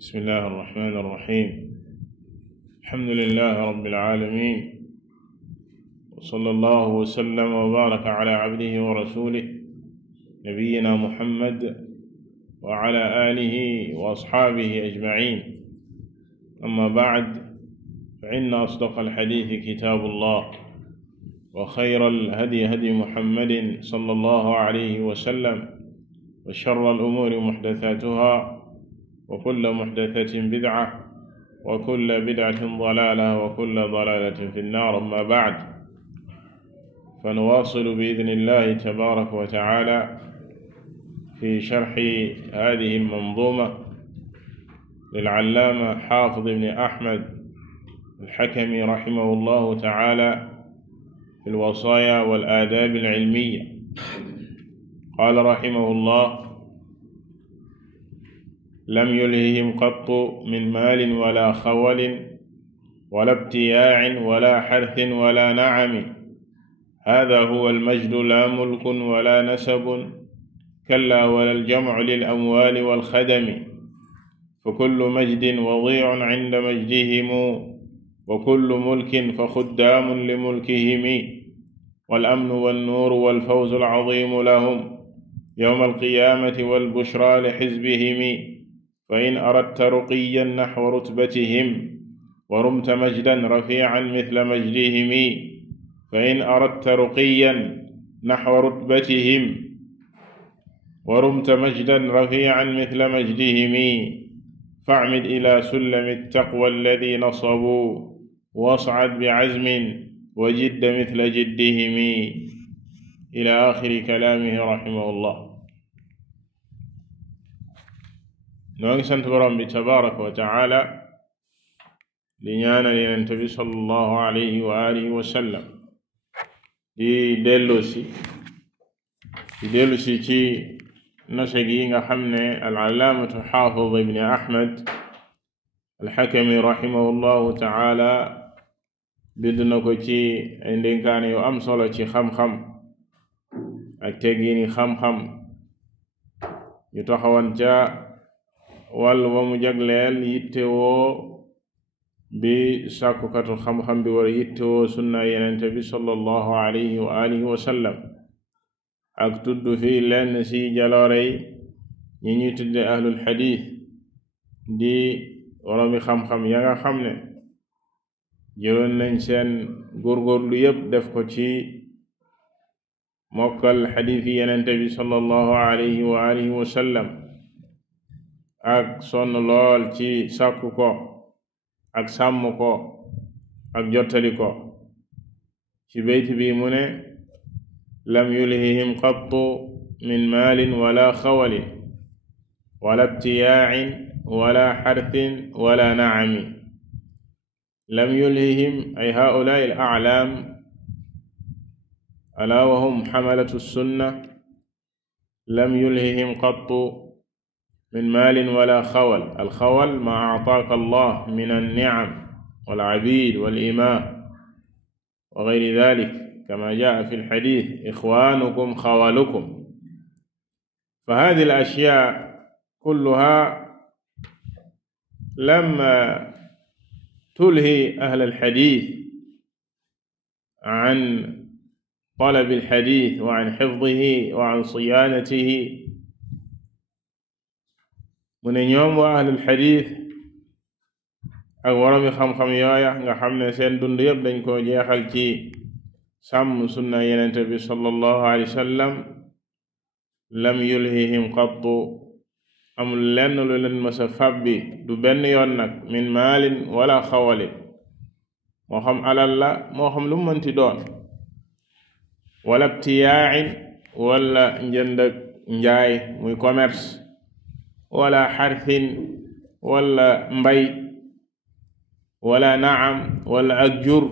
بسم الله الرحمن الرحيم. الحمد لله رب العالمين، وصلى الله وسلم وبارك على عبده ورسوله نبينا محمد وعلى آله وأصحابه أجمعين. أما بعد، فإن أصدق الحديث كتاب الله، وخير الهدي هدي محمد صلى الله عليه وسلم، وشر الأمور محدثاتها، وكل محدثة بدعة، وكل بدعة ضلالة، وكل ضلالة في النار. أما بعد، فنواصل بإذن الله تبارك وتعالى في شرح هذه المنظومة للعلامة حافظ بن أحمد الحكمي رحمه الله تعالى في الوصايا والآداب العلمية. قال رحمه الله: لم يلههم قط من مال ولا خول ولا ابتياع ولا حرث ولا نعم، هذا هو المجد لا ملك ولا نسب، كلا ولا الجمع للأموال والخدم، فكل مجد وضيع عند مجدهم، وكل ملك فخدام لملكهم، والأمن والنور والفوز العظيم لهم يوم القيامة والبشرى لحزبهم، فإن أردت رقيا نحو رتبتهم ورمت مجدا رفيعا مثل مجدهم، فإن أردت رقيا نحو رتبتهم ورمت مجدا رفيعا مثل مجدهم، فاعمد إلى سلم التقوى الذي نصبوا، واصعد بعزم وجد مثل جدهم، إلى آخر كلامه رحمه الله. noo ngi sant borom bi tabaraka wa taala di ñaanal Yonent bi sallallahu alayhi wa alihi wa sallam, di dellusi ci nose gi nga xam ne al-allaamatu Xaafid ibn Ahmad al-Hakami rahimahullahu taala bind na ko ci ay ndénkaane yu am solo ci xam-xam ak teggiini xam-xam. ñu taxawan ca wàll ba mu jagleel yittewoo bi sàkkukatu xam-xam bi war a yittewoo sunna yenente bi sallallahu alayhi wa alihi wa sallam, ak tudd fii lenn ci jaloorey ñi ñuy tudde ahlul xadiis di woromi xam-xam ya nga xam ne jëloon nañ seen góorgóorlu yépp def ko ci mokkal xadiis yi yenente bi sallallahu alayhi wa alihi wa sallam, ak sonn lool ci sàkku ko ak sàmm ko ak jottali ko. ci beyt bi mu ne: lam yulhihim qattu min maalin wala xawalin wala ibtiyaacin wala xarthin wala nacami. lam yulhihim ay haa'ulaa'i al-aclaam alaa wa hum xamalatu sunna. lam yulhihim qattu من مال ولا خول. الخول ما أعطاك الله من النعم والعبيد والإماء وغير ذلك، كما جاء في الحديث: إخوانكم خولكم. فهذه الأشياء كلها لما تلهي أهل الحديث عن طلب الحديث وعن حفظه وعن صيانته، mu ne ñoom waa ahlul xadiis ak woromi xam-xam yooya nga xam ne seen dund yépp dañ koo jeexal ci sàmm sunna yenente bi sallallahu alayhi wa sallam, lam yulhihim qattu, amul lenn lu leen mësa fàbbi, du benn yoon nag, min maalin wala xawalin, moo xam alal la moo xam lu mënti doon, wala ibtiyaa'in wala njënd ak njaay muy commerce, wala xarthin wala mbay, wala naam wala ak jur,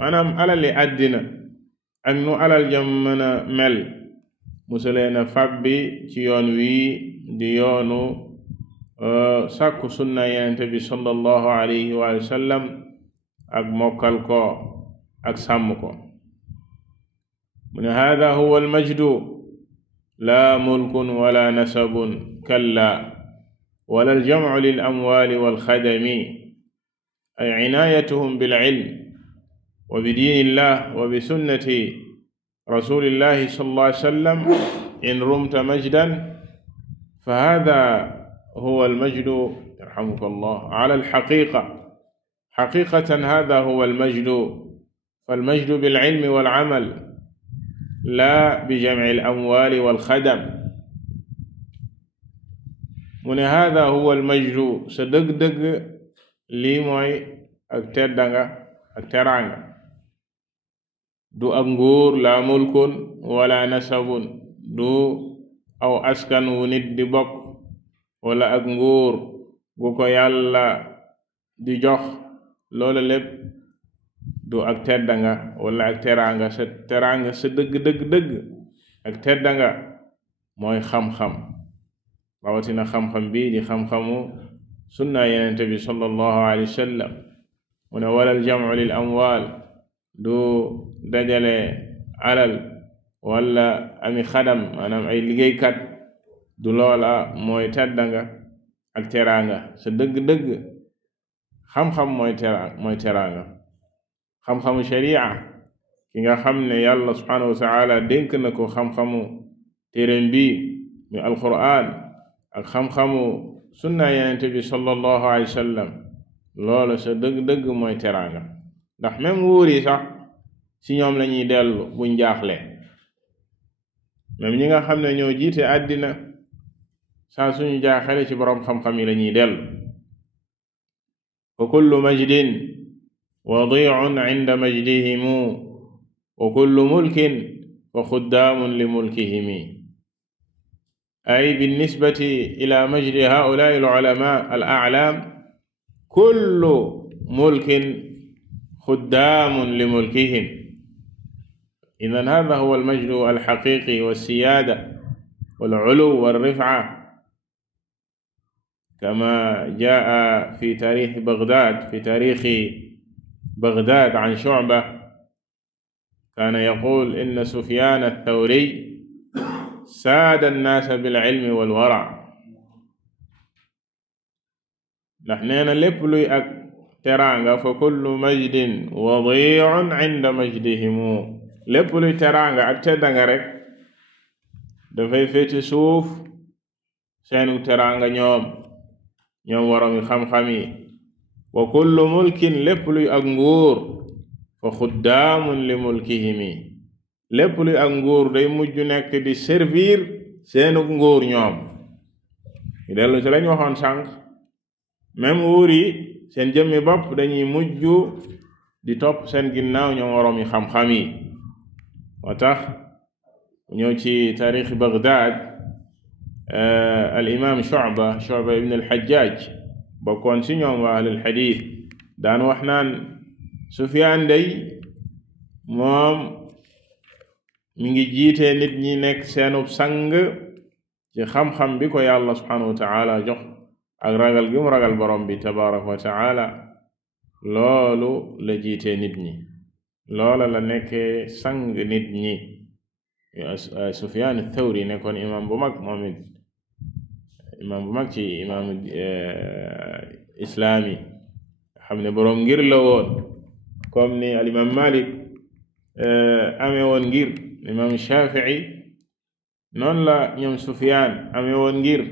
maanaam alali àddina ak nu alal jam mën a mel musuleena fàbbi ci yoon wii di yoonu sàkku sunna yenente bi sallallahu alayhi wa sallam ak mokkal ko ak sàmm ko. mu ne: hada huwa almajdu la mulkun wala nasabun, kalla wala aljamcu lilamwaali walxadami ay cinaayatuhum bilcilm wa bidiinillah wa bisunnati rasulillahi sallallahu alayhi wa sallam in rumta majdan فهذا هو المجد يرحمك الله على الحقيقة حقيقة هذا هو المجد فالمجد بالعلم والعمل لا بجمع الأموال والخدم من هذا هو المجد سدقدق lii mooy ak teddanga ak teraanga du ak nguur la mulkun wala nasabun du aw askan wu nit di bokk wala ak nguur gu ko yàlla di jox loolu lépp du ak teddanga wala ak teraanga sa dëgg ak teddanga mooy xam-xam rawatina xam-xam bi di xam-xamu sunna yenente bi sallallahu alayhi wa sallam mu ne wala aljamcu lil amwaal du dajale alal wala ami xadam maanaam ay liggéeykat du loola mooy teddanga ak teraanga sa dëgg-dëgg xam-xam mooy teraanga xam-xamu sharia ki nga xam ne yàlla subhanahu wa taala dénk na ko xam-xamu téeréem bi mi alquran ak xam-xamu sunna yenente bi sallallahu alayhi wa sallam loola sa dëgg-dëgg mooy teraanga ndax même wuur yi sax ci ñoom la ñuy dellu buñ jaaxle même ñi nga xam ne ñoo jiite àddina saa suñu jaaxale ci boroom xam-xam yi la ñuy dellu fa kullu majdin wadi'un 'inda majdihimu wa kullu mulkin fa xuddaamun li mulkihimi ay binnisbati ila majdi haa'ulaa'i al-'ulamaa al-a'laam kullu mulkin xuddaamun li mulkihim idan haaza huwa al-majdu al-haqiiqi was-siyaada wal-'uluw war-rif'a kamaa jaa'a fi taariikhi Bagdaad 'an Shu'ba kaana yaquulu inna Sufyaan ath-Thawri saada annaasa bil-'ilmi wal-wara' ndax nee na lépp luy ak teraanga fa kullu majdin wadi'un 'inda majdihimu lépp luy teraanga ak teddanga rek dafay féete suuf seenu teraanga ñoom waromi xam-xam yi wa kullu mulkin lépp luy ak nguur fa xuddaamun li mulkihimi lépp luy ak nguur day mujj nekk di servir seenu nguur ñoom ñu dellu ci lañ waxoon sànq même wuur yi seen jëmmi bopp dañuy mujj di topp seen ginnaaw ñoom waroom yi xam-xam yi moo tax ñëw ci taarixi Baghdad al imam Shu'ba ibn al-Hajjaj bokkoon ci ñoom waa ahlul hadith daan wax naan Sufyaan day moom mi ngi jiite nit ñi nekk seenub sang ci xam-xam bi ko yàlla subhanahu wa ta'ala jox ak ragal gi mu ragal borom bi tabaraka wa ta'ala loolu la jiite nit ñi loola la nekkee sang nit ñi Sufyaan ath-Thawri nekkoon imam bu mag moom it imam bu mag ci imam islaami xam ne borom ngir la woon comme ni al imam Malik amee woon ngir imam Shafi'i noonu la ñoom Sufyaan amee woon ngir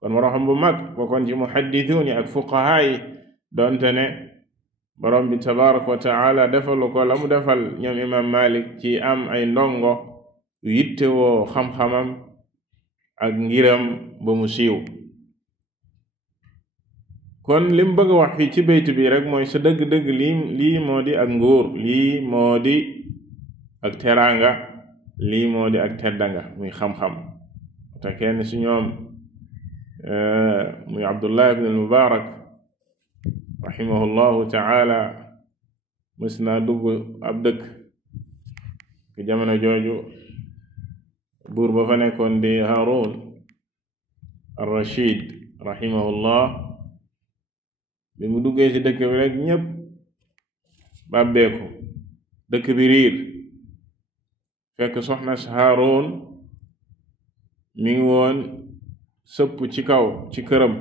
kon borom bu mag bokkoon ci muhaddisuun ak fuqahaa yi doonte ne borom bi tabaraka wa taala defalu ko la mu defal ñoom imam Malik ci am ay ndongo yu yittewoo xam-xamam ak ngiram ba mu siiw kon lim bëgg a wax fii ci bayt bi rek mooy sa dëgg-dëgg lii moo di ak nguur lii moo di ak teraanga lii moo di ak teddanga muy xam-xam te kenn ci ñoom muy Abdullah ibn al-Mubarak rahimahullahu ta'ala mës naa dugg ab dëkk ki jamono jooju buur ba fa nekkoon di Haarun ar-Rashid rahimahullah bi mu duggee ci dëkk bi rek ñépp bàbbeeku dëkk bi riir fekk soxna si Haarun mi ngi woon sëpp ci kaw ci këram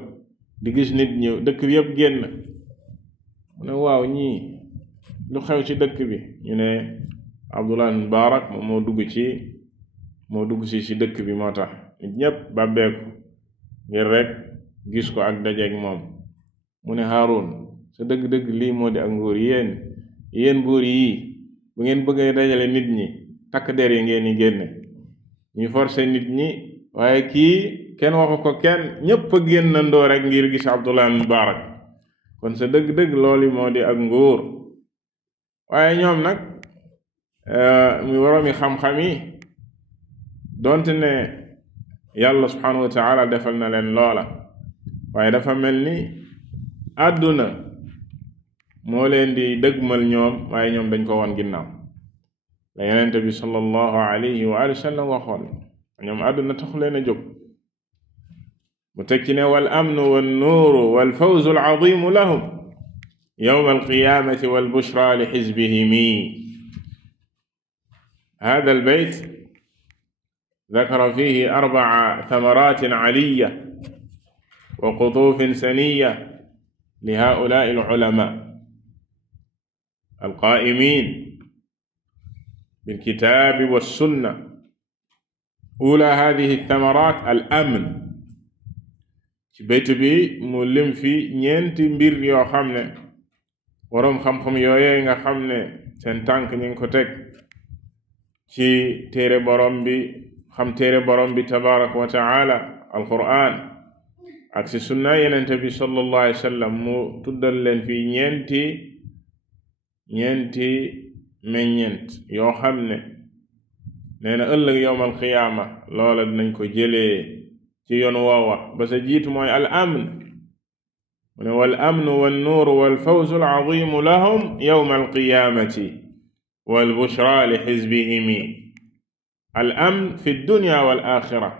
di gis nit ñi dëkk bi yëpp génn mu ne waaw ñii lu xew ci dëkk bi ñu ne Abdullah ibn Mubarak moom moo dugg si dëkk bi moo tax nit ñëpp bàbbeeku ngir rek gis ko ak dajeeg moom mu ne Haarun sa dëgg-dëgg lii moo di ak nguur yéen buur yii bu ngeen bëggee dajale nit ñi takk der yi ngeen di génne ñu forcé nit ñi waaye kii kenn waxu ko kenn ñépp a génnandoo rek ngir gis Abdullah ibn Mubarak kon sa dëgg-dëgg loolu moo di ak nguur waaye ñoom nag muy waroomi xam-xam yi donte ne yàlla subhanahu wa taala defal na leen loola waaye dafa mel ni àdduna moo leen di dëgmal ñoom waaye ñoom dañ ko woon ginnaaw la yonent bi sallallahu alayhi wa sallam waxoon ñoom àdduna taxu leen a jóg mu tekki ne wal amnu wan nuuru wal fawzu al azimu lahum yawma alqiyamati wal bushra li xizbihimi hada al bayt ذكر فيه 4 ثمرات علية وقطوف سنية لهؤلاء العلماء القائمين بالكتاب والسنة أولى هذه الثمرات الأمن ci bayt bi mu lim fi ñeenti mbir yoo xam ne waroom xam-xam yooyee nga xam ne seen tànk ñu ngi ko teg ci téere borom bi xam téere borom bi tabaraka wa taala alquran ak si sunna yenente bi sallallahu alayhi wa sallam mu tuddal leen fi ñeenti meññent yoo xam ne nee na ëllëg yowmal qiyaama loola dinañ ko jëlee ci yoon woowa ba sa jiitu mooy al amn mu ne wal amnu wan nuuru wal fawzu al azimu lahum yowmal qiyaamati wal bushra li xizbihimi al amn fi dunya wal axira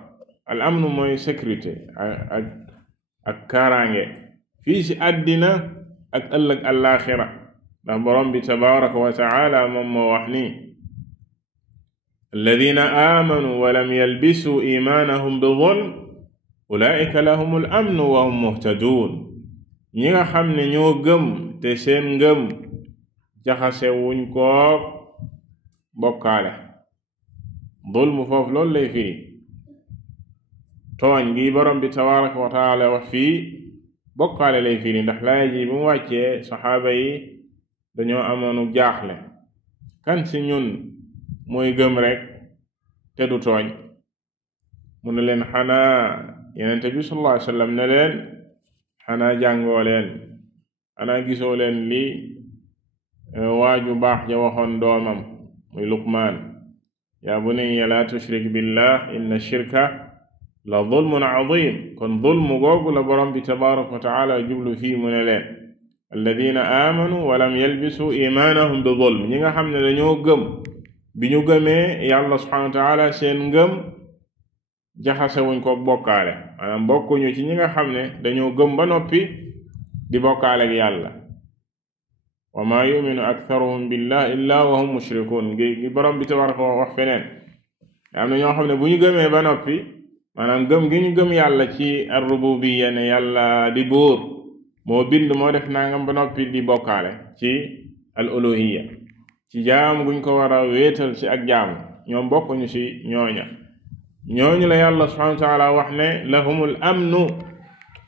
al amn mooy sécurité ak kaaraange fii si àddina ak ëllëg alaaxira ndax borom bi tabaraka wa taala moom moo wax ni alladina aamanu wa lam yalbisuu imaanahum bi zulm ulaika lahum al amnu wa hum muhtaduun ñi nga xam ne ñoo gëm te seen ngëm jaxase wuñ ko bokkaale zulm foofu loolu lay firi tooñ gi borom bi tabaraka wa taala wax fii bokkaale lay firi ndax laaya ji bi mu wàccee saxaaba yi dañoo amoonu jaaxle kan ci ñun mooy gëm rek te du tooñ mu ne leen xanaa yenente bi sallallahu alayhi wasallam ne leen xanaa jàngoo leen xanaa gisoo leen li waaju baax ja waxoon doomam muy Luqmaan yaa bunayya laa tushrik billah inna shirka la zulmun azim kon zulmu googu la borom bi tabaraka wa taala jublu fii mu ne leen alladina aamanu wa lam yalbisu imaanahum bi zulm ñi nga xam ne dañoo gëm bi ñu gëmee yàlla subhanahu wa taala seen ngëm jaxasewuñ ko bokkaale maanaam bokkuñu ci ñi nga xam ne dañoo gëm ba noppi di bokkaale ak yàlla wa maa yuminu aktharuhum billah illa wa hum mushrikun gi borom bi tabaraka wax feneen am na ñoo xam ne bu ñu gëmee ba noppi maanaam gëm gi ñu gëm yàlla ci ar-rububiyya ne yàlla di buur moo bind moo def nangam ba noppi di bokkaale ci al-uluhiyya ci jaam guñ ko war a wéetal ci ak jaam ñoom bokkuñu ci ñooñu la yàlla subhanahu wa ta'ala wax ne lahumul amnu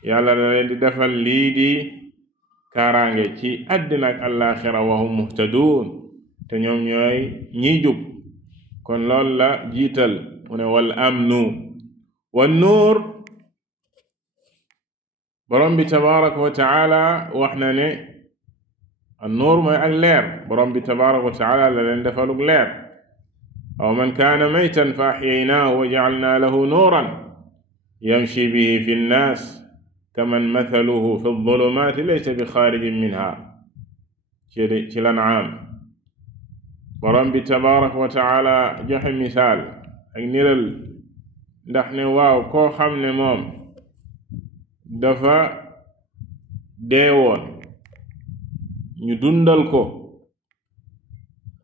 yàlla da leen di defal lii di kaaraange ci àddina ak àllaaxira wa hum muhtaduun te ñoom ñooy ñiy jub kon loolu la jiital mu ne wal amnu wan nuur borom bi tabaraka wa taala wax na ne an nuur mooy ak leer borom bi tabaraka wa taala la leen defalug leer aw man kaana maytan fa axyaynaahu wa jacalnaa lahu nuuran yamshi bihi fi nnaas kaman mathaluhu fi zzulumaati laysa bi xaarijin minha ci Lan'aam borom bi tabaraka wa taala joxe misaal ak niral ndax ne waaw koo xam ne moom dafa deewoon ñu dundal ko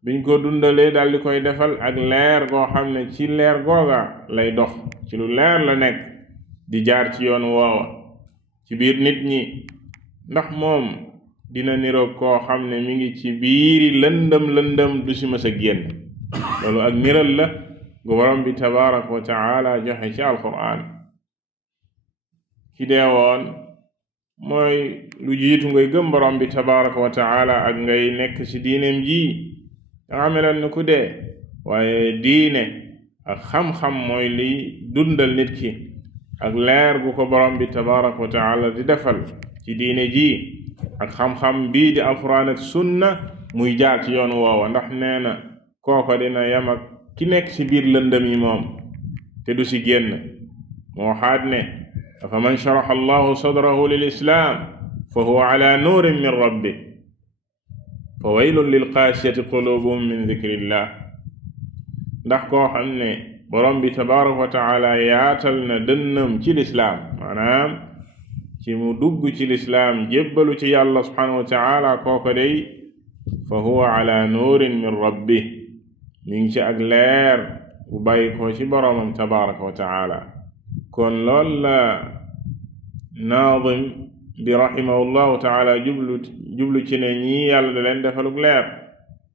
biñ ko dundalee daal di koy defal ak leer goo xam ne ci leer googa lay dox ci lu leer la nekk di jaar ci yoon woowa ci biir nit ñi ndax moom dina niroog koo xam ne mi ngi ci biiri lëndëm du si mës a génn loolu ak niral la gu borom bi tabaraka wa taala joxe ci alquran ki deewoon mooy lu jiitu ngay gëm borom bi tabaraka wa taala ak ngay nekk ci diineem ji danga meloon ni ku dee waaye diine ak xam-xam mooy liy dundal nit ki ak leer gu ko borom bi tabaraka wa taala di defal ci diine ji ak xam-xam bii di alquran ak sunna muy jaar ci yoon woowa ndax nee na kooko dina yam ak ki nekk ci biir lëndëm yi moom te du ci génn moo xaat ne afa man sharaxa allahu sadrahu lil islam fa huwa ala nuurin min rabbih fa waylun lil qaasiyati qulubuhum min dhikrillah ndax koo xam ne borom bi tabaraka wa taala yaatal na dënnam ci lislaam maanaam ci mu dugg ci lislaam jébbalu ci yàlla subhanahu wa taala kooko day fa huwa ala nuurin min rabbih mi ngi ci ak leer bu bàyyi ko ci boromam tabaraka wa taala kon lool la naadim bi rahimahullahu taala jublu ci ne ñii yàlla da leen defaluk leer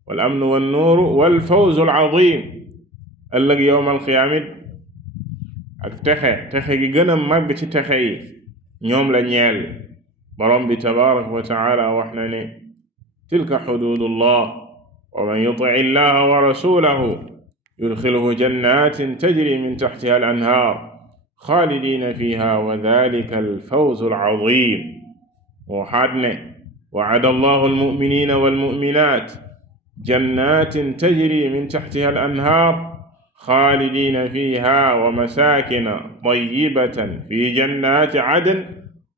wal amnu wan nuuru wal fawzu al azim ëllëg yowmal qiyaamit ak texe gi gën a màgg ci texe yi ñoom la ñeel borom bi tabaraka wa taala wax na ne tilka xududullah wa man yuti illaha wa rasulahu yudxilhu jannatin tajri min taxtiha al anhaar xaalidina fiha wa dalika alfawzu alazim waxaat ne wa'ada allahu almuminina walmuminat jannatin tajri min taxtiha al anhaar xaalidina fiha wa masakina tayyibatan fi jannati adn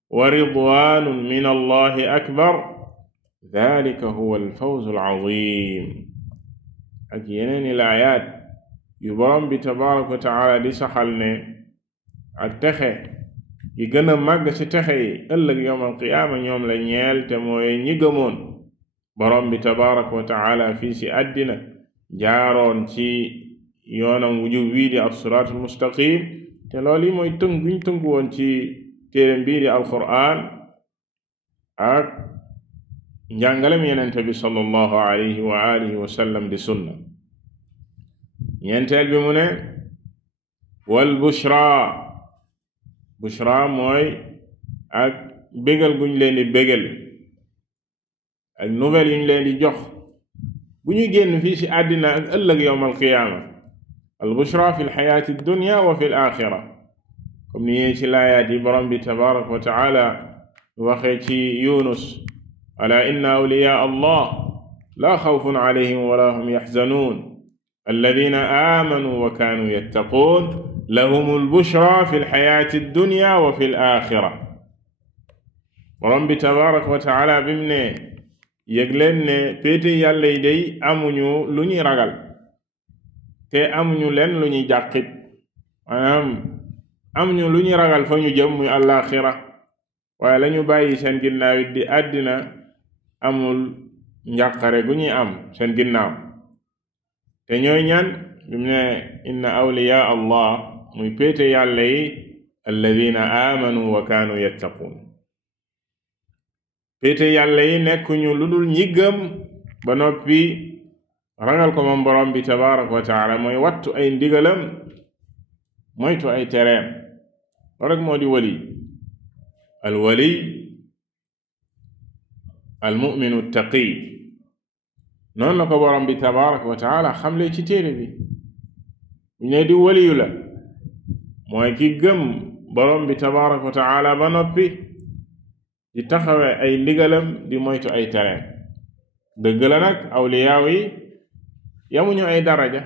wa ridwanun min allahi akbar dalika huwa alfawzu alazim ak yeneeni laayaat yu borom bi tabaraka wa taala di saxal ne ak texe yi gën a màgg ci texe yi ëllëg yawm alqiyaama ñoom la ñeel te mooy ñi gëmoon borom bi tabaraka wa taala fii ci àddina jaaroon ci yoonam wujub wii di as-siraatul mustaqim te loolu yi mooy tënk guñ tënk woon ci téereem bii di alquran ak njàngalem yenente bi sallallahu alayhi wa alihi wa sallam di sunna ñeenteel bi mu ne wal bushra mooy ak bégal guñ leen di bégal ak nouvelle yuñ leen di jox bu ñu génn fii ci àddina ak ëllëg yawm alqiyaama al bushra fi lxayaati dunya wa fi l axira comme ni yee ci laayaat yi borom bi tabaraka wa taala waxee ci yunus ala inna awliyaa allah laa xawfun alayhim wala hum yaxzanuun alladina aamanuu wa kaanuu yattaquun lahum albushra fi lxayaati dunya wa fi l axira borom bi tabaraka wa taala bim ne yëg leen ne péete yàlla yi day amuñu lu ñuy ragal te amuñu leen lu ñuy jàqit maanaam amuñu lu ñuy ragal fa ñu jëm muy àllaaxira waaye lañu bàyyi seen ginnaaw it di àddina amul njàqare gu ñuy am seen ginnaaw te ñooy ñaan bimu ne inna awliyaa allah muy péete yàlla yi alladina aamanu wa kaanu yattaquun péete yàlla yi nekkuñu lu dul ñi gëm ba noppi ragal ko moom borom bi tabaraka wa taala mooy wattu ay ndigalam moytu ay tereem loolu rek moo di wali al wali al mu'minu taqi noonu la ko borom bi tabaraka wa taala xamle ci téere bi bu ne di waliyu la mooy ki gëm borom bi tabaraka wa taala ba noppi di taxawe ay ndigalam di moytu ay tereem dëgg la nag awliyaaw yi yamuñu ay daraja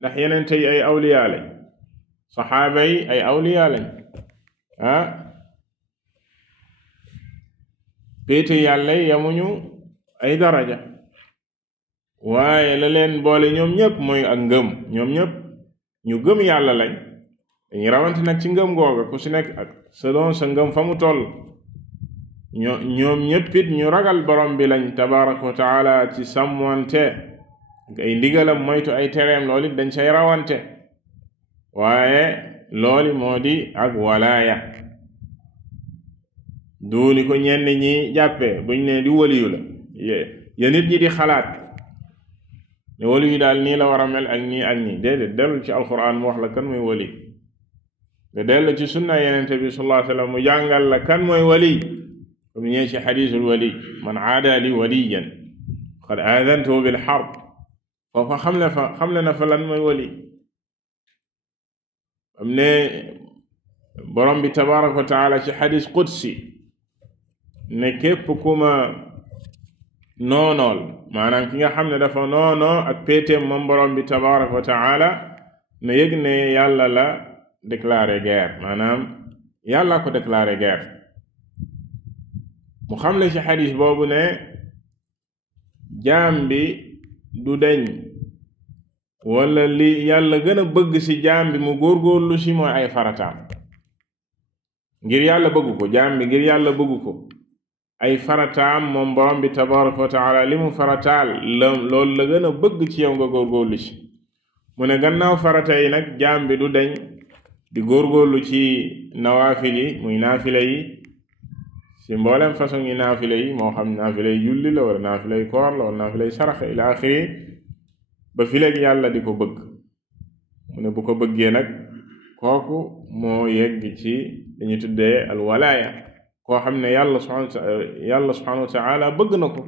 ndax yenente yi ay awliyaa lañ saxaaba yi ay awliyaa lañ péete yàlla yi yamuñu ay daraja waaye la leen boole ñoom ñëpp mooy ak ngëm ñoom ñëpp ñu gëm yàlla lañ dañuy rawante nag ci ngëm googa ku ci nekk ak selon sa ngëm fa mu toll ñoom ñëpp it ñu ragal borom bi lañ tabaraka wa taala ci sàmmante ak ay ndigalam moytu ay tereem loolu it dañ say rawante waaye looli moo di ak walaaya duuni ko ñenn ñi jàppe buñ ne di waliyu la ya nit ñi di xalaat ne waliyu daal nii la war a mel ak nii déedéet dellu ci alquran mu wax la kan mooy wali nga dellu ci sunna yenente bi sallallahu alayhi wa sallam mu jàngal la kan mooy wali comme ñee ci xadiisul wali man aada li waliyan qad aadantuhu bil harb foofa xamle na fa lan mooy wali am ne borom bi tabaraka wa taala ci xadiis qudsi ne képp ku ma noonool maanaam ki nga xam ne dafa noonoo ak péeteem moom borom bi tabaraka wa taala ne yëg ne yàlla la déclaré guerre maanaam yàlla ko déclaré guerre mu xam le ci xadis boobu ne jaam bi du deñ wala li yàlla gën a bëgg ci jaam bi mu góorgóorlu ci mooy ay farataam ngir yàlla bëgg ko jaam bi ngir yàlla bëgg ko ay farataam moom borom bi tabaraka wa taala li mu farataal loolu la gën a bëgg ci yow nga góorgóorlu ci mu ne gannaaw farata yi nag jaam bi du deñ di góorgóorlu ci nawaafil yi muy naafila yi ci mboolem façon yi naafila yi moo xam naafila yi julli la wala naafila yi koor la wala naafila yi sarax ila axiri ba fi léegi yàlla di ko bëgg mu ne bu ko bëggee nag kooku moo yegg ci dañu tuddee al walaaya koo xam ne yàlla subhanahu wa ta'ala bëgg na ko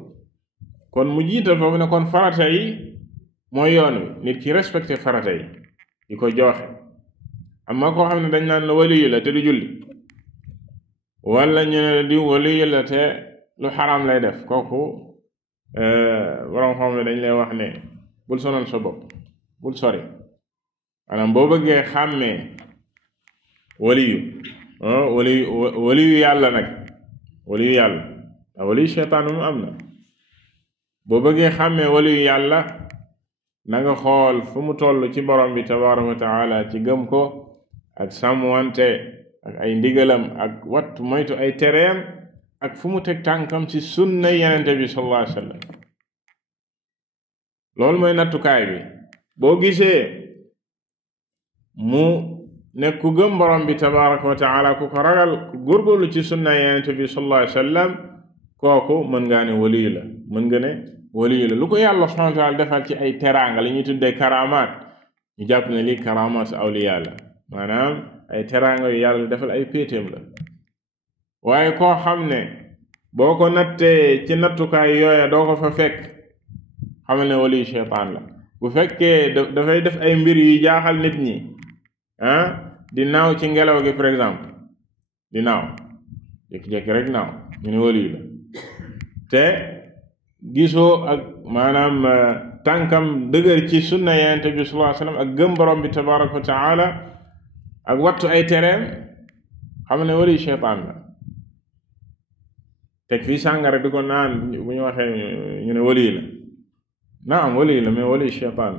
kon mu jiital foofu ne kon farata yi mooy yoon wi nit ki respecté farata yi di ko joxe amma koo xam ne dañ naan la waliyu la te du julli wala ñu ne di waliyu la te lu xaraam lay def kooku borom xam ne dañ lay wax ne bul sonal sa bopp bul sori maanaam boo bëggee xàmmee waliyu yàlla nag waliyu yàlla ndax waliyu seytaan mu am na boo bëggee xàmmee waliyu yàlla na nga xool fu mu toll ci borom bi tabaraka wa taala ci gëm ko ak sàmmwante ak ay ndigalam ak wattu moytu ay tereem ak fu mu teg tànkam ci sunna yenente bi sallallahu alayhi wa sallam loolu mooy nattukaay bi boo gisee mu nekk ku gëm borom bi tabaraka wa taala ku ko ragal ku góorgóorlu ci sunna yenente bi sallallahu alayhi wa sallam kooku mën ngaa ne waliyu la mën nga ne waliyu la lu ko yàlla subhanahu wa taala defal ci ay teraanga li ñuy tuddee karamaat ñu jàpp ne lii karamaat awliya la maanaam ay teraanga yu yàlla defal ay péetéem la waaye koo xam ne boo ko nattee ci nattukaay yooya doo ko fa fekk xamal ne waliyu sheytaan la bu fekkee dafay def ay mbir yu jaaxal nit ñi di naaw ci ngelaw gi par exemple di naaw jékki-jékki rek naaw ñu ne waliyu la te gisoo ak maanaam tànkam dëgër ci sunna yonent bi sallallahu alayhi wasallam ak gëm borom bi tabaraka wa taala ak wattu ay tereem xam ne waliyu sheytaan la teg fii sàngara di ko naan bu ñu waxee ñu ne waliyu la naam waliyu la mais waliyu sheytaan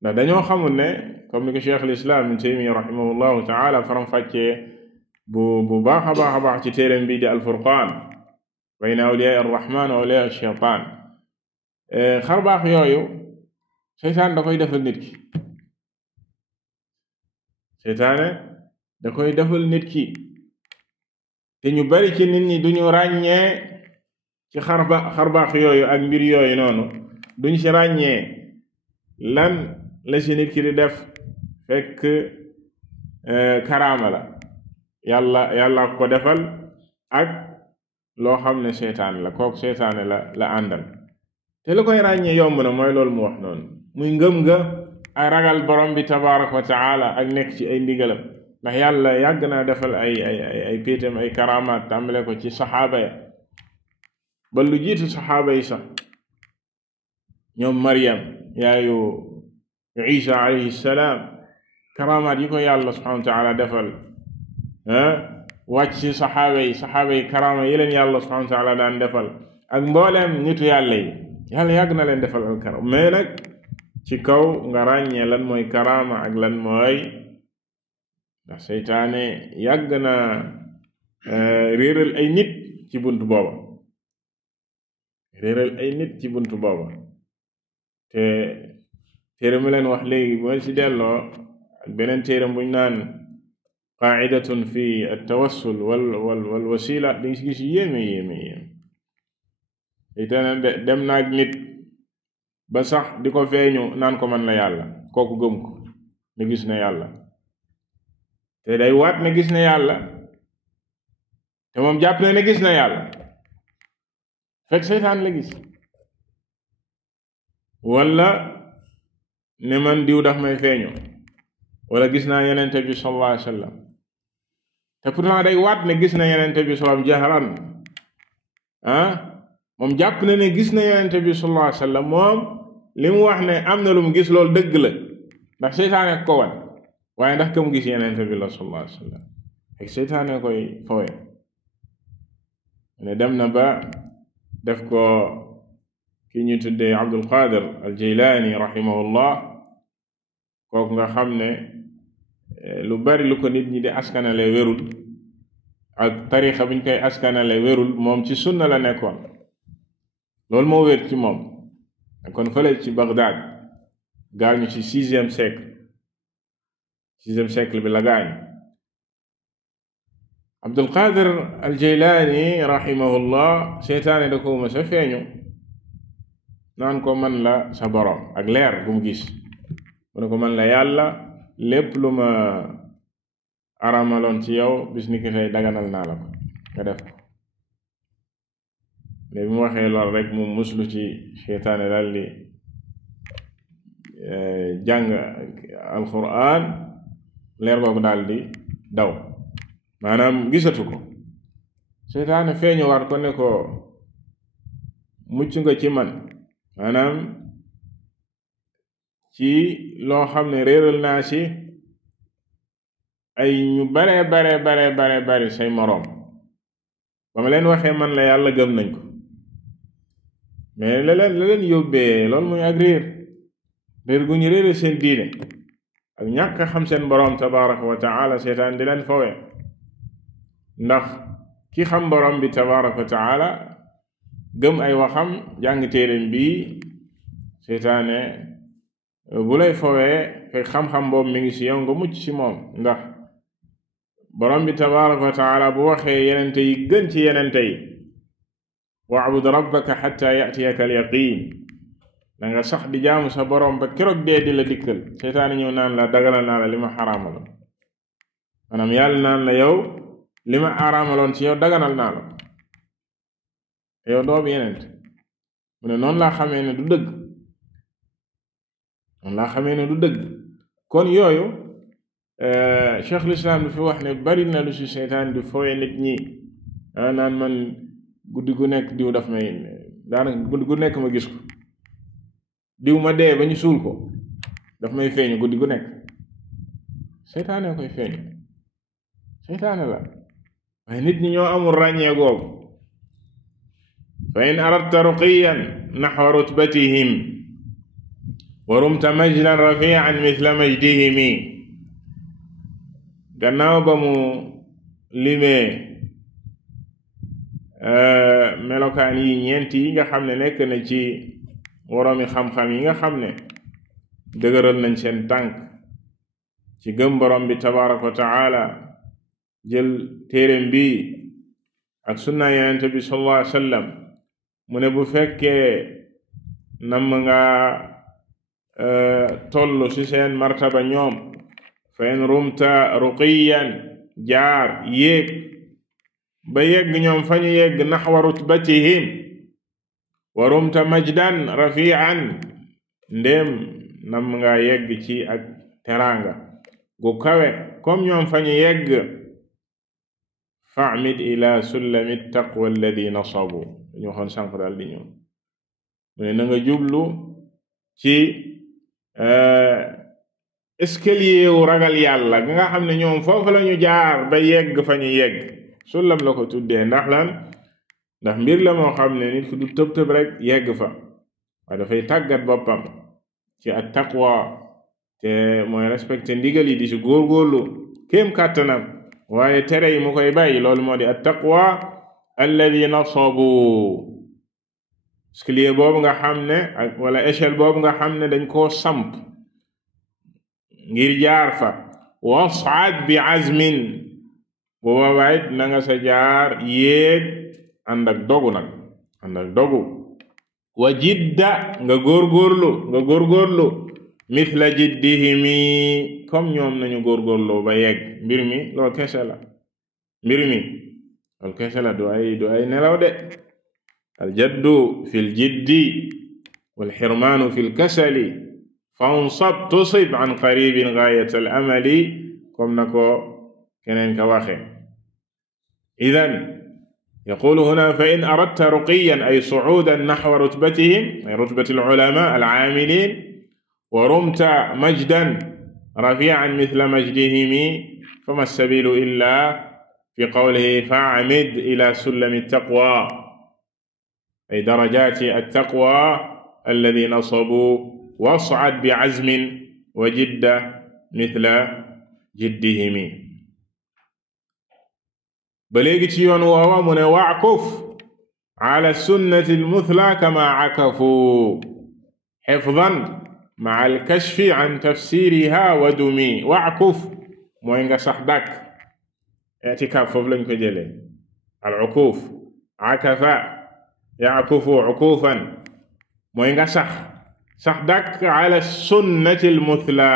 la ndax dañoo xamul ne comme ni ko cheikh al islam ibn Taymiyya rahimahullahu taala faram fàccee bu baax a baax ci téereem bii di al furqaan bayna awliyaa ar-rahmaan wa awliyaa ash-shaytaan xar baax yooyu seytaan da koy defal nit ki seytaane da koy defal nit ki te ñu bari ci nit ñi duñu ràññee ci xar baax yooyu ak mbir yooyu noonu duñ ci ràññee lan la ci nit ki di def fekk karaama la yàlla ko defal ak loo xam ne seytaan la kooku seytaane la àndal te lu koy ràññee yomb na mooy loolu mu wax noonu muy ngëm nga ay ragal borom bi tabaraka wa taala ak nekk ci ay ndigalam ndax yàlla yàgg naa defal ay péetam ay karamaat tàmbale ko ci saxaaba ya ba lu jiitu saxaaba yi sax ñoom Maryam yaayu Isa alayhi salaam karamaat yi ko yàlla subhanahu wa taala defal wàcc ci saxaaba yi karama yi leen yàlla subhanahu wa taala daan defal ak mbooleem nitu yàlla yi yàlla yàgg na leen defal al karama mais nag ci kaw nga ràññee lan mooy karama ak lan mooy ndax seytaane yàgg na réeral ay nit ci buntu booba te téere mu leen wax léegi mooy ci delloo ak beneen téere buñ naan qaa'idatun fi at-tawassul wal wasila dañ si gis yéeme seytaane dem naag nit ba sax di ko feeñu naan ko man la yàlla, kooku gëm ko ne gis na yàlla, te day waat ne gis na yàlla, te moom jàpp ne gis na yàlla fekk seytaan la gis. wala ne man diw daf may feeñu, wala gis naa yenente bi sallallahu alayhi wa sallam, te pourtant day waat ne gis na yenente bi sallam jahran moom jàpp na ne gis na yenente bi sallallahu alayhi wa sallam. moom li mu wax ne am na lu mu gis loolu dëgg la ndax seytaane ko wan, waaye ndax ka mu gis yenente bi la sallallahu alayhi wa sallam ak seytaane koy fowe. ne dem na ba def ko ki ñu tuddee Abdul Qadir al Jilani rahimahullah, kooku nga xam ne lu bari lu ko nit ñi di askanale wérul, ak tarixa buñ koy askanale wérul, moom ci sunna la nekkoon, loolu moo wér ci moom. kon fële ci Baghdad gaañu ci sixième siècle bi la gaañu. Abdul Qadir al Jilani rahimahullah seytaane da ko ma sa feeñu naan ko man la sa borom, ak leer bu mu gis, mu ne ko man la yàlla, lépp lu ma aramaloon ci yow bis ni ki tey daganal naa la ko nga def ko. ne bi mu waxee lool rek mu muslu ci seytaane daal di jàng alquran, leer googu daal di daw, maanaam gisatu ko. seytaane feeñu waat ko ne ko mucc nga ci man, maanaam ci loo xam ne réeral naa ci ay ñu bare say moroom. ba ma leen waxee man la yàlla gëm nañ ko, mais la leen yóbbee loolu muy ak réer gu ñu réere seen diine ak ñàkk xam seen boroom tabaraka wa taala. seytaan di leen fowe, ndax ki xam boroom bi tabaraka wa taala gëm ay waxam jàng téereem bi, seytaane bu lay fowee fekk xam-xam boobu mi ngi ci yow nga mucc ci moom. ndax boroom bi tabaraka wa taala bu waxee yenente yi gën ci yenente yi, wa'bud rabbaka hatta ya'tiyaka al-yaqin, da nga sax di jaamu sa boroom ba keroog dee di la dikkal. seytaane ñëw naan la dagalal naa la li ma xaraamaloon, maanaam yàlla naan la yow li ma xaraamaloon ci yow daganal naa la yow doomu yenent. mu ne noonu laa xamee ne du dëgg, kon yooyu cheikhul islam du fi wax ne bari na lu ci seytaan di fooye nit ñi naan man guddi gu nekk diw daf may, daanaka guddi gu nekk ma gis ko, diw ma dee ba ñu suul ko daf may feeñu guddi gu nekk. seytaane koy feeñu, seytaane la, waaye nit ñi ñoo amul ràññee googu. fa in aradta ruqiyan naxwa rutbatihim wa rumta majdan rafian mithla majdihimi. gannaaw ba mu limee melokaan yi ñeent yi nga xam ne nekk na ci woroomi xam-xam yi nga xam ne dëgëral nañ seen tànk ci gëm borom bi tabaraka wa taala, jël téereem bi ak sunna yonent bi sallallahu alayhi wa sallam. mu ne bu fekkee nam nga toll ci seen martaba ñoom, fa in rumta ruqiyan, jaar yéeg ba yegg ñoom fa ñu yegg, naxwa rutbatihim, wa rumta majdan rafian, ndéem nam nga yegg ci ak teraanga gu kawe comme ñoom fa ñu yegg, fa'mid ila sullami taqwa alladi nasabu. ñu waxoon sànq daal di ñëw, mu ne na nga jublu ci escalier wu ragal yàlla nga xam ne ñoom foofu la ñu jaar ba yegg fa ñu yegg. sullam la ko tuddee ndax lan? ndax mbir la moo xam ne nit ku du tëb tëb rek yegg fa, waaye dafay tàggat boppam ci at taqwa, te mooy respecté ndigal yi di ci góorgóorlu kéem kàttanam, waaye tere yi mu koy bàyyi. loolu moo di at taqwa alladi nasabu, escalier boobu nga xam ne ak wala échelle boobu nga xam ne dañ koo samp ngir jaar fa. was'ad bi azmin bu boobaa it na nga sa jaar yéeg ànd ak dogu nag ànd ak dogu wa jidda nga góorgóorlu mithla jiddihimi comme ñoom nañu góorgóorlu ba yegg mbir mi loolu kese la du ay nelaw de aljaddu fi ljiddi walxirmaanu fi lkasali fansab tusib an qaribin gaayat al amali comme na ko keneen ka waxe idan يقول هنا فإن أردت رقيا أي صعودا نحو رتبتهم أي رتبة العلماء العاملين ورمت مجدا رفيعا مثل مجدهم فما السبيل إلا في قوله فاعمد إلى سلم التقوى أي درجات التقوى الذي نصبوا واصعد بعزم وجد مثل جدهم ba léegi ci yoon woowa mu ne wa'kuf ala sunnati almuthla kama akafu xifdan ma'a alkashfi an tafsiriha wa dumi wa'kuf mooy nga sax dàkk i'tikaaf foofu lañ ko jëlee al-ukuf akafa ya'kufu ukufan mooy nga sax dàkk ala sunnati almuthla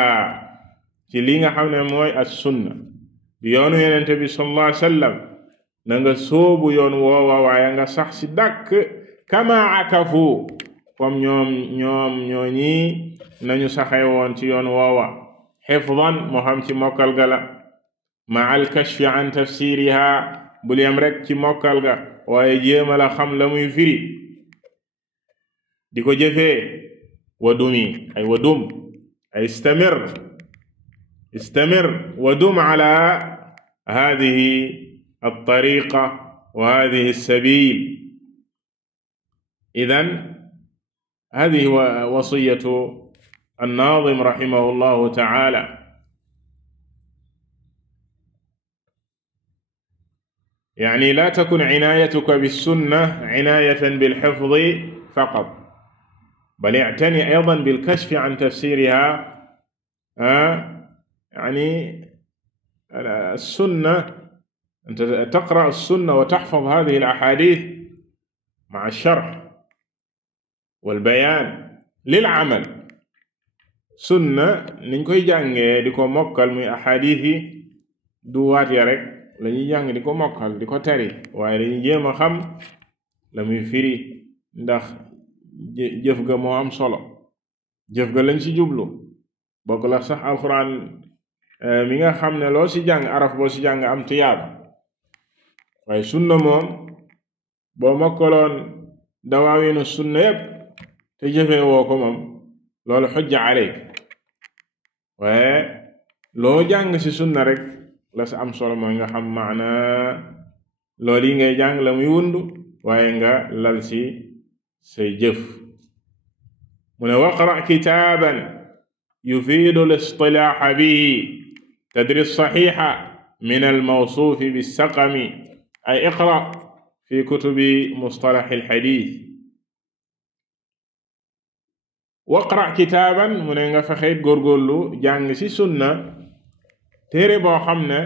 ci li nga xam ne mooy as-sunna yoonu Yonent bi sallallahu alayhi wa sallam na nga soobu yoon woowa waaye nga sax si dàkk kama akafu comme ñooñi nañu saxee woon ci yoon woowa xifdan moo xam ci mokkal ga la ma al kashfi an tafsiriha bul yem rek ci mokkal ga waaye jéema la xam la muy firi di ko jëfee wadumi ay wadum ay istamir wadum ala hadihi الطريقة وهذه السبيل إذن هذه وصية الناظم رحمه الله تعالى يعني لا تكن عنايتك بالسنة عناية بالحفظ فقط بل اعتني أيضا بالكشف عن تفسيرها يعني السنة أنت تقرأ السنة وتحفظ هذه الأحاديث مع الشرح والبيان للعمل sunna niñ koy jàngee di ko mokkal muy axadis yi du waat ya rek lañuy jàng di ko mokkal di ko tari waaye dañuy jéem a xam la muy firi ndax jëf ga moo am solo jëf ga lañ ci jublu bokk la sax alxuraan mi nga xam ne loo ci jàng araf boo ci jàng am tuyaaba waaye sunna moom boo mokkaloon dawaawinu sunna yépp te jëfee woo ko moom loolu xujja aleyk waaye loo jàng ci sunna rek la sa am solo mooy nga xam maana loolu yi ngay jàng la muy wundu waaye nga lal ci say jëf mu ne waqra kitaaban yufiidu al-istilaaha bihi tadri as-saxiixa min al-mawsuufi bis-saqami ay iqra fi kutubi mustalahi al-xadiis waqra kitaaban mu ne nga fexeet góorgóorlu jàng ci sunna téere boo xam ne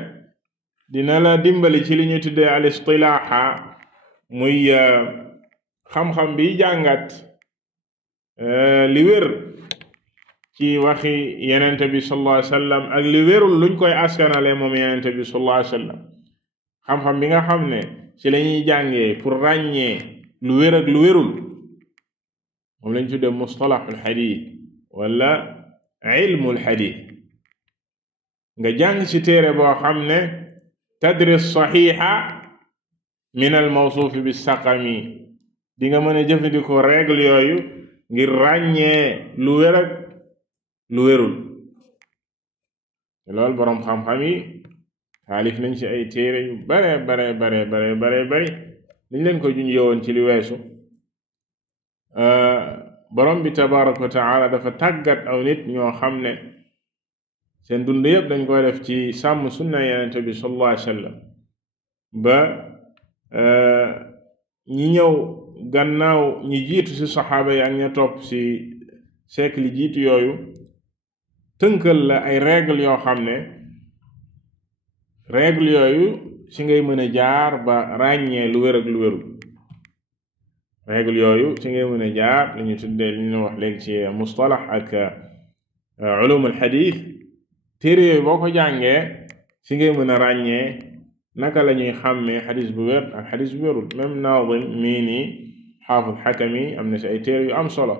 dina la dimbali ci li ñu tuddee al istilaaha muy xam-xam bi jàngat li wér ci waxi yenente bi sallallahu alayhi wa sallam ak li wérul luñ koy askanale moom yenente bi sallallahu alayhi wa sallam xam-xam bi nga xam ne ci la ñuy jàngee pour ràññee lu wér ak lu wérul moom lañ tuddee mustalahul xadiis wala ilmul xadiis nga jàng ci téere boo xam ne tadri saxiixa min al mawsuufi bi saqami di nga mën a jëfandikoo règle yooyu ngir ràññee lu wér ak lu wérul loolu boroom xam-xam yi taalif nañ ci ay téere yu bare bari liñ leen ko junjee woon ci li weesu borom bi tabaraka wa taala dafa tàggat aw nit ñoo xam ne seen dund yépp dañ koy def ci sàmm sunna yenente bi sallallahu alayhi wa sallam ba ñi ñëw gannaaw ñi jiitu ci saxaaba yi ak ña topp ci siècle jiitu yooyu tënkal la ay règle yoo xam ne règle yooyu ci ngay mën a jaar ba ràññee lu wér ak lu wérul règle yooyu ci ngay mën a jaar li ñu tuddee li ñu wax léegi ci mustalax ak ulumul xadiis téere yooyu boo ko jàngee ci ngay mën a ràññee naka la ñuy xàmmee xadis bu wér ak xadis bu wérul même Naadim mii nii xaafid Xakami am na ci ay téere yu am solo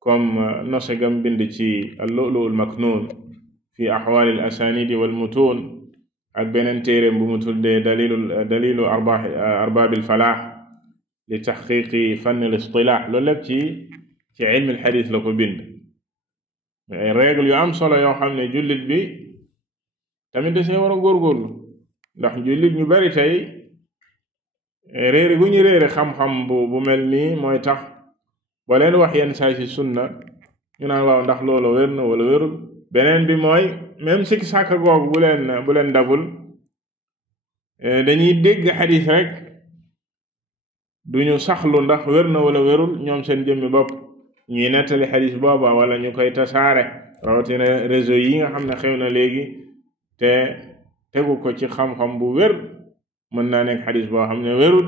comme nose gam bind ci al-Lu'lu' al-Maknuun fi axwaal al-asaaniid wal mutuun ak beneen téere bu mu tuddee dalilu arbaab al-falaax li taxqiiqi fann al-istilaax loolu lépp ci ilmi al-xadiis la ko bind ay règle yu am solo yoo xam ne jullit bi tamit da see war a góorgóorlu ndax jullit ñu bari tey réere gu ñu réere xam-xam bu mel nii mooy tax boo leen wax yenn saa ci sunna ñu naan waaw ndax loolu wér na wala wérul beneen bi mooy même sikki sàkk googu bu leen dabul dañuy dégg xadiis rek duñu saxlu ndax wér na wala wérul ñoom seen jëmmi bopp ñuy nettali xadiis booba wala ñu koy tasaare rawatina réseau yi nga xam ne xew na léegi te tegu ko ci xam-xam bu wér mën naa nekk xadiis boo xam ne wérul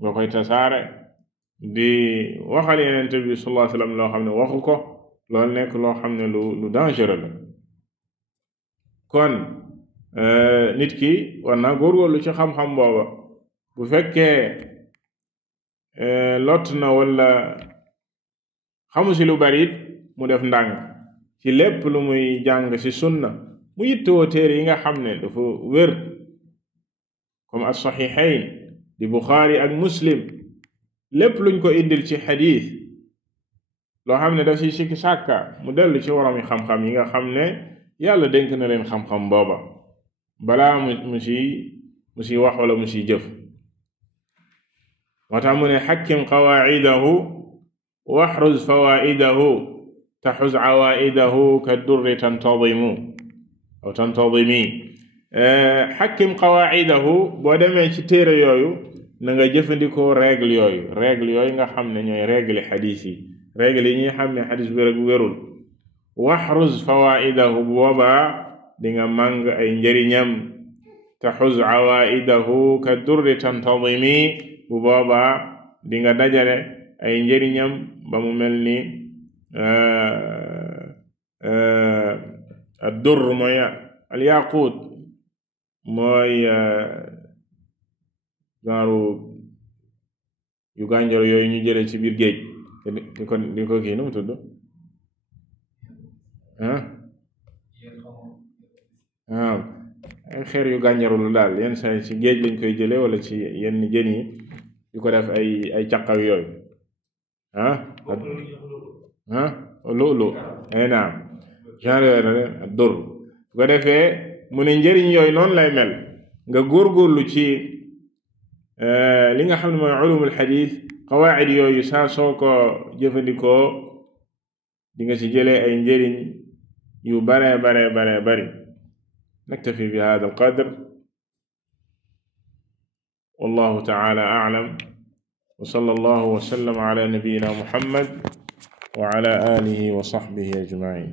nga koy tasaare di waxal Yonent bi sallallahu alayhi wa sallam loo xam ne waxu ko loolu nekk loo xam ne lu dangereux la kon nit ki war naa góorgóorlu ci xam-xam booba bu fekkee lott na wala xamu ci lu bari mu def ndànk ci lépp lu muy jàng ci sunna mu yittewoo téere yi nga xam ne dafa wér comme as-saxiixayn di Buxaari ak Muslim lépp luñ ko indil ci xadiis loo xam ne daf ci sikki sàkka mu dellu ci waroom yi xam-xam yi nga xam ne yàlla dénk na leen xam-xam booba balaa mu ci wax wala mu ci jëf moo tax mu ne xakkim qawaacidahu waxruz fawaa'idahu taxuz awaa'idahu ka durri tantadimi xakkim qawaacidahu boo demee ci téere yooyu na nga jëfandikoo règle yooyu nga xam ne ñooy règle xadiis yi règle yi ñuy xam ne xadiis wér ak wérul waxruz fawaa'idahu boobaa di nga màng ay njëriñam taxuz awaa'idahu ka durri tantadimi bu boobaa di nga dajale ay njëriñam ba mu mel ni ad-durr mooy al-yaquut mooy genre yu gànjaro yooyu ñu jëlee ci biir géej di ko kii nu mu tudd ay xeer yu gànjaru lu daal yenn saa ci géej lañ koy jëlee wala ci yenn jën yi di ko def ay caqaw yooyu loolu ay naam genre yooyu na dur bu ko defee mu ne njëriñ yooyu noonu lay mel nga góorgóorlu ci li nga xam ne mooy ulumul xadiis qawaacid yooyu saa soo ko jëfandikoo di nga ci jëlee ay njëriñ yu bare bari naktafi bi hada alqadr wallahu taala a'lam wa sallallahu wa sallam ala nabiyyina muhammad wa ala alihi wa sahbihi ajma'in